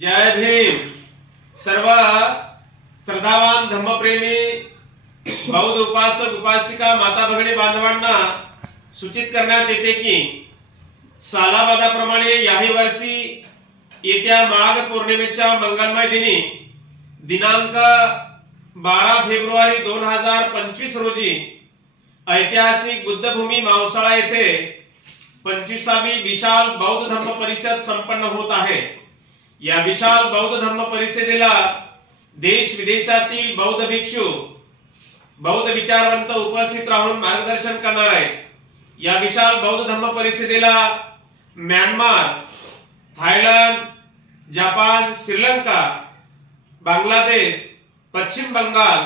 जय भीम सर्व श्रद्धावान धम्मप्रेमी बौद्ध उपासक उपासिका माता भगिनी बांधवांना सूचित करण्यात येते की सालाबादाप्रमाणे याही वर्षी येत्या माघ पौर्णिमेच्या मंगलमय दिनी दिनांक बारा फेब्रुवारी दोन हजार पंचवीस रोजी ऐतिहासिक बुद्धभूमी मावसाळा येथे पंचवीसावी विशाल बौद्ध धम्म परिषद संपन्न होत आहे या विशाल बौद्ध धर्म परिषदेला देश विदेशातील बौद्ध भिक्षू बौद्ध विचारवंत उपस्थित राहून मार्गदर्शन करणार आहेत या विशाल बौद्ध धर्म परिषदेला Myanmar Thailand Japan Sri Lanka Bangladesh Paschim Bengal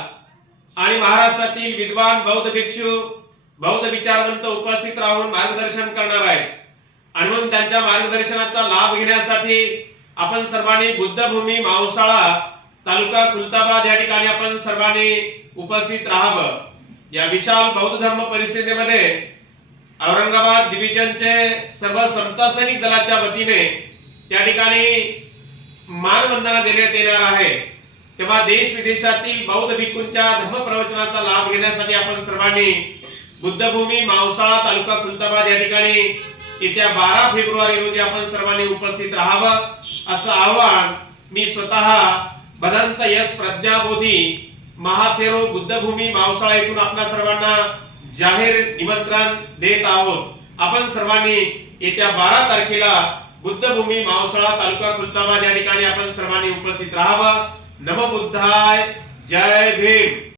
आणि महाराष्ट्रातील विद्वान बौद्ध भिक्षू बौद्ध विचारवंत उपस्थित राहून मार्गदर्शन करणार आहेत आणि म्हणून त्यांच्या मार्गदर्शनाचा लाभ घेण्यासाठी आपण सर्वांनी बुद्धभूमी मावसाळा तालुका खुलताबाद या ठिकाणी आपण सर्वांनी उपस्थित राहावं या विशाल बौद्ध धर्म परिषदेमध्ये औरंगाबाद डिव्हिजनचे सर्व समता सैनिक दलाच्या वतीने त्या ठिकाणी मानवंदना देण्यात येणार आहे तेव्हा देश विदेशातील बौद्ध धर्म प्रवचनाचा लाभ घेण्यासाठी आपण सर्वांनी बुद्धभूमी मावसाळा तालुका खुलताबाद या ठिकाणी येत्या बारा फेब्रुवारी रोजी आपण सर्वांनी उपस्थित राहावं असं आवाहन मी स्वतः भदंत यश प्रज्ञाबोधी महाथेरो बुद्धभूमी मावसाळा येथून आपल्या सर्वांना जाहीर निमंत्रण देत आहोत आपण सर्वांनी येत्या बारा तारखेला बुद्धभूमी मावसाळा तालुका खुलताबाद या ठिकाणी आपण सर्वांनी उपस्थित राहावं नमबुद्धाय जय भीम